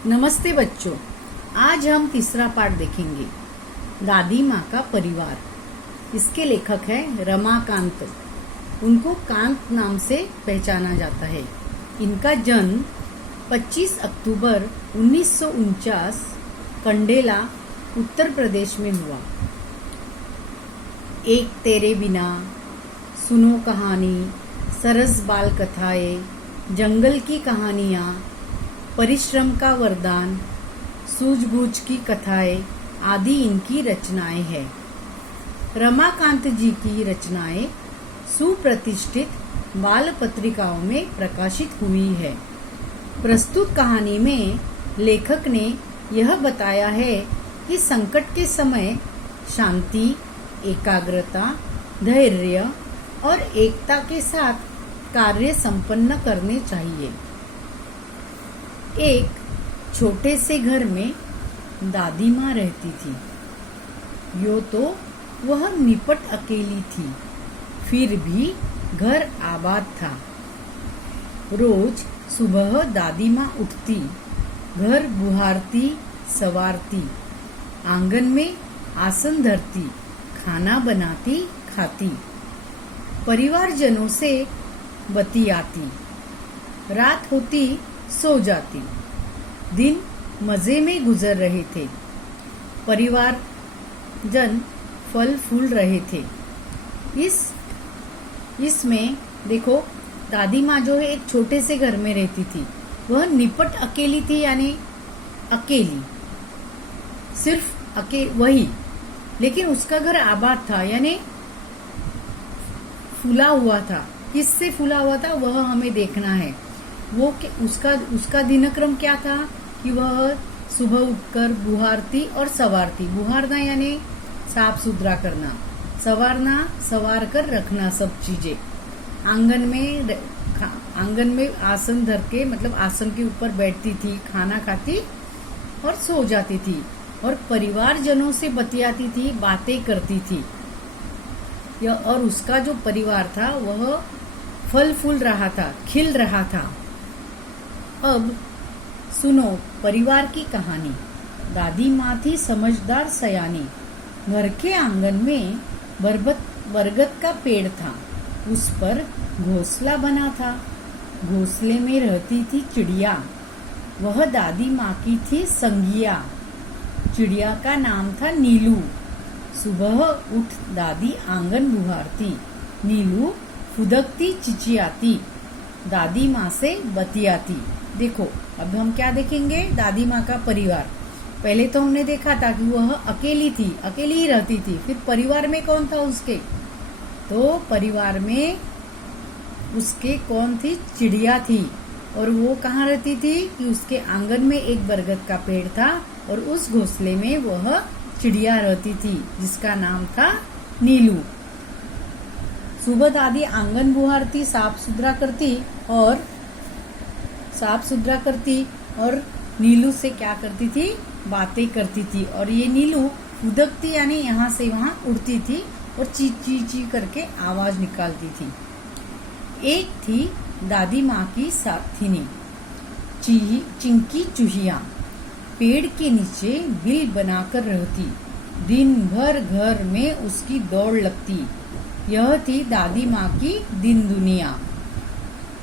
नमस्ते बच्चों, आज हम तीसरा पाठ देखेंगे। दादी माँ का परिवार। इसके लेखक है रमाकांत। उनको कांत नाम से पहचाना जाता है। इनका जन्म 25 अक्टूबर 1949 कंडेला, उत्तर प्रदेश में हुआ। एक तेरे बिना, सुनो कहानी, सरस बाल कथाएं, जंगल की कहानियाँ, परिश्रम का वरदान, सूझबूझ की कथाएं आदि इनकी रचनाएं हैं। रमाकांत जी की रचनाएं सुप्रतिष्ठित बाल पत्रिकाओं में प्रकाशित हुई है। प्रस्तुत कहानी में लेखक ने यह बताया है कि संकट के समय शांति, एकाग्रता, धैर्य और एकता के साथ कार्य संपन्न करने चाहिए। एक छोटे से घर में दादी माँ रहती थी। यो तो वह निपट अकेली थी, फिर भी घर आबाद था। रोज सुबह दादी माँ उठती, घर बुहारती, सवारती, आंगन में आसन धरती, खाना बनाती, खाती, परिवारजनों से बतियाती, रात होती सो जाती। दिन मजे में गुजर रहे थे। परिवार जन फल फूल रहे थे। इसमें देखो, दादी माँ जो है एक छोटे से घर में रहती थी। वह निपट अकेली थी, यानी अकेली, सिर्फ वही, लेकिन उसका घर आबाद था, यानी फूला हुआ था। किससे फूला हुआ था वह हमें देखना है। वो उसका दिनक्रम क्या था कि वह सुबह उठकर बुहारती और सवारती। बुहारना यानी साफ सुथरा करना, सवारना सवार कर रखना सब चीजें। आंगन में आसन धर के, मतलब आसन के ऊपर बैठती थी, खाना खाती और सो जाती थी, और परिवारजनों से बतियाती थी, बातें करती थी। और उसका जो परिवार था वह फल फूल रहा था, खिल रहा था। अब सुनो परिवार की कहानी। दादी माँ थी समझदार सयानी। घर के आंगन में बरगद का पेड़ था, उस पर घोंसला बना था। घोंसले में रहती थी चिड़िया, वह दादी माँ की थी संगिया। चिड़िया का नाम था नीलू। सुबह उठ दादी आंगन बुहारती, नीलू फुदकती चिचियाती, दादी माँ से बतियाती। देखो, अब हम क्या देखेंगे? दादी माँ का परिवार। पहले तो हमने देखा था कि वह अकेली थी, अकेली ही रहती थी। फिर परिवार में कौन था उसके? तो परिवार में उसके कौन थी? चिड़िया थी। और वो कहाँ रहती थी? कि उसके आंगन में एक बरगद का पेड़ था, और उस घोंसले में वह चिड़िया रहती थी, जिसका नाम था नीलू। सुबह दादी आंगन बुहारती, साफ सुथरा करती और नीलू से क्या करती थी? बातें करती थी। और ये नीलू उदकती, यानी यहाँ से वहाँ उड़ती थी और ची ची ची करके आवाज निकालती थी। एक थी दादी माँ की साथिनी, चिंकी चूहिया। पेड़ के नीचे बिल बनाकर रहती, दिन भर घर में उसकी दौड़ लगती। यह थी दादी माँ की दिन दुनिया।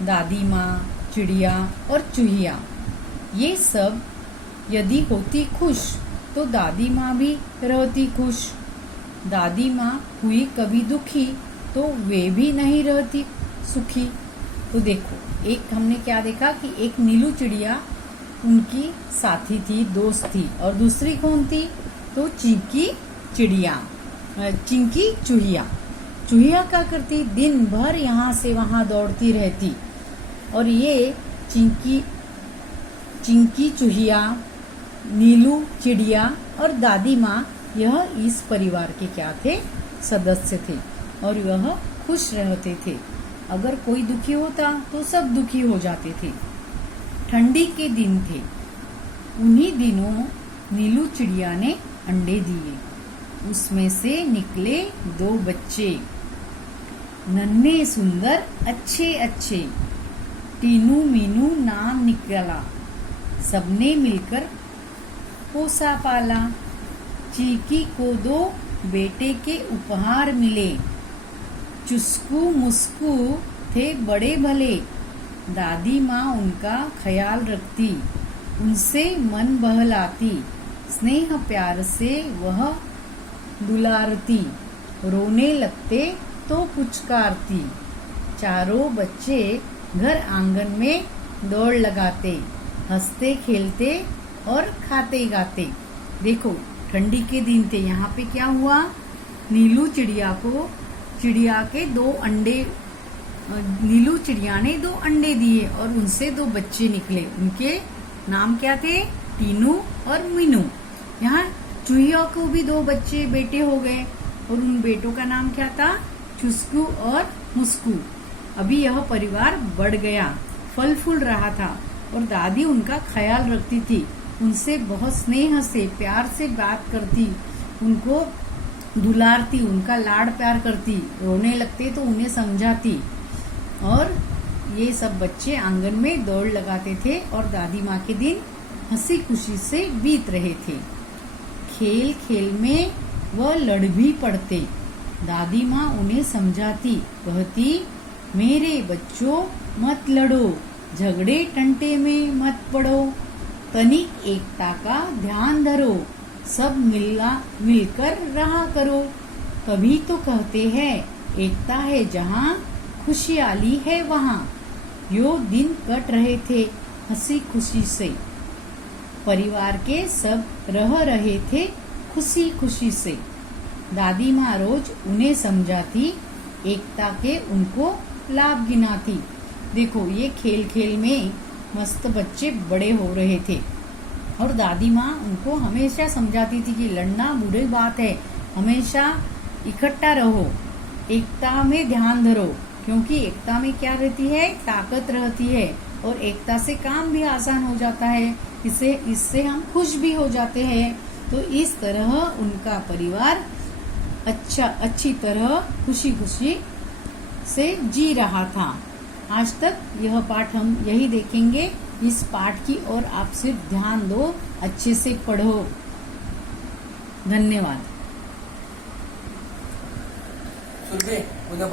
दादी माँ, चिड़िया और चूहिया, ये सब यदि होती खुश तो दादी माँ भी रहती खुश। दादी माँ हुई कभी दुखी तो वे भी नहीं रहती सुखी। तो देखो, एक हमने क्या देखा कि एक नीलू चिड़िया उनकी साथी थी, दोस्त थी, और दूसरी कौन थी? तो चिंकी चूहिया। चूहिया क्या करती? दिन भर यहाँ से वहाँ दौड़ती रहती। और ये चिंकी चूहिया, नीलू चिड़िया और दादी माँ, यह इस परिवार के क्या थे? सदस्य थे, और यह खुश रहते थे। अगर कोई दुखी होता तो सब दुखी हो जाते थे। ठंडी के दिन थे। उन्हीं दिनों नीलू चिड़िया ने अंडे दिए। उसमें से निकले 2 बच्चे, नन्हे सुंदर अच्छे अच्छे। टीनू मीनू नाम निकला, सबने मिलकर पोसा पाला। चीकी को 2 बेटे के उपहार मिले। चुस्कू मुस्कू थे बड़े भले। दादी माँ उनका ख्याल रखती, उनसे मन बहलाती। स्नेह प्यार से वह दुलारती, रोने लगते तो पुचकारती। चारों बच्चे घर आंगन में दौड़ लगाते, हंसते खेलते और खाते गाते। देखो ठंडी के दिन थे, यहाँ पे क्या हुआ, नीलू चिड़िया के 2 अंडे, नीलू चिड़िया ने 2 अंडे दिए और उनसे 2 बच्चे निकले। उनके नाम क्या थे, टीनू और मीनू। यहाँ चूहिया को भी 2 बच्चे बेटे हो गए और उन बेटों का नाम क्या था, चुस्कू और मुस्कू। अभी यह परिवार बढ़ गया, फल फूल रहा था और दादी उनका ख्याल रखती थी, उनसे बहुत स्नेह से प्यार से बात करती, उनको दुलारती, उनका लाड़ प्यार करती, रोने लगते तो उन्हें समझाती। और ये सब बच्चे आंगन में दौड़ लगाते थे और दादी माँ के दिन हंसी खुशी से बीत रहे थे। खेल खेल में वह लड़ भी पड़ते। दादी माँ उन्हें समझाती, कहती, मेरे बच्चों मत लड़ो, झगड़े टंटे में मत पड़ो, तनिक एकता का ध्यान धरो, सब मिलकर रहा करो। तभी तो कहते हैं एकता है जहाँ, खुशहाली है वहाँ। यो दिन कट रहे थे हंसी खुशी से, परिवार के सब रह रहे थे खुशी खुशी से। दादी माँ रोज उन्हें समझाती, एकता के उनको लाभ गिनाती। देखो ये खेल खेल में मस्त बच्चे बड़े हो रहे थे और दादी माँ उनको हमेशा समझाती थी कि लड़ना बुरी बात है, हमेशा इकट्ठा रहो, एकता में ध्यान धरो, क्योंकि एकता में क्या रहती है, ताकत रहती है और एकता से काम भी आसान हो जाता है, इससे हम खुश भी हो जाते हैं। तो इस तरह उनका परिवार अच्छी तरह खुशी खुशी से जी रहा था। आज तक यह पाठ हम यही देखेंगे। इस पाठ की ओर आप सिर्फ ध्यान दो, अच्छे से पढ़ो। धन्यवाद।